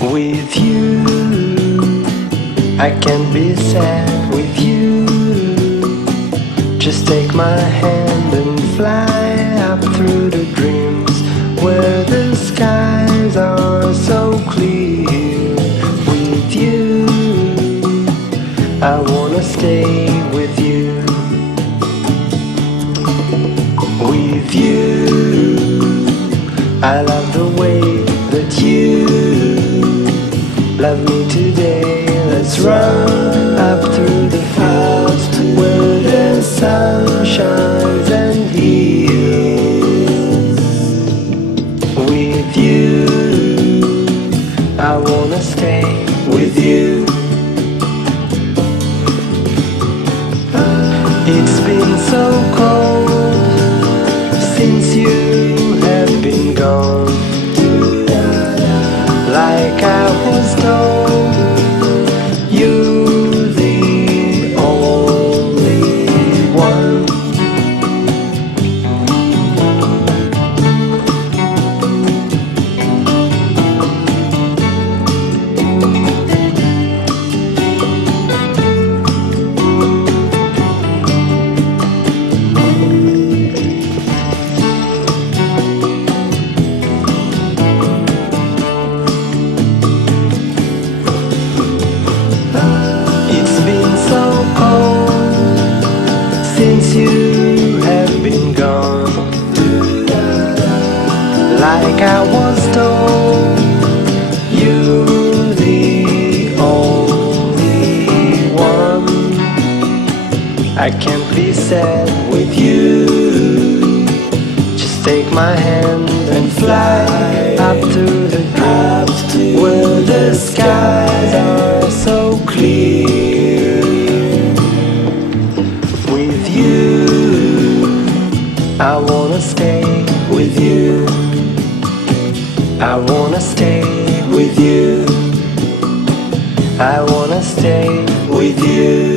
With you, I can't be sad with you. Just take my hand and fly up through the dreams where the skies are so clear. With you, I wanna stay with you. With you, I love the way that you love me today. Let's run up through the fields where the sun shines and heals. With you, I wanna stay with you. It's been so cold since you have been gone. Like I was told, you're the only one. Since you have been gone, like I was told, you're the only one. I can't be sad with you. Just take my hand and fly up to the clouds where the skies are so clear. With you, I wanna stay with you. I wanna stay with you. I wanna stay with you.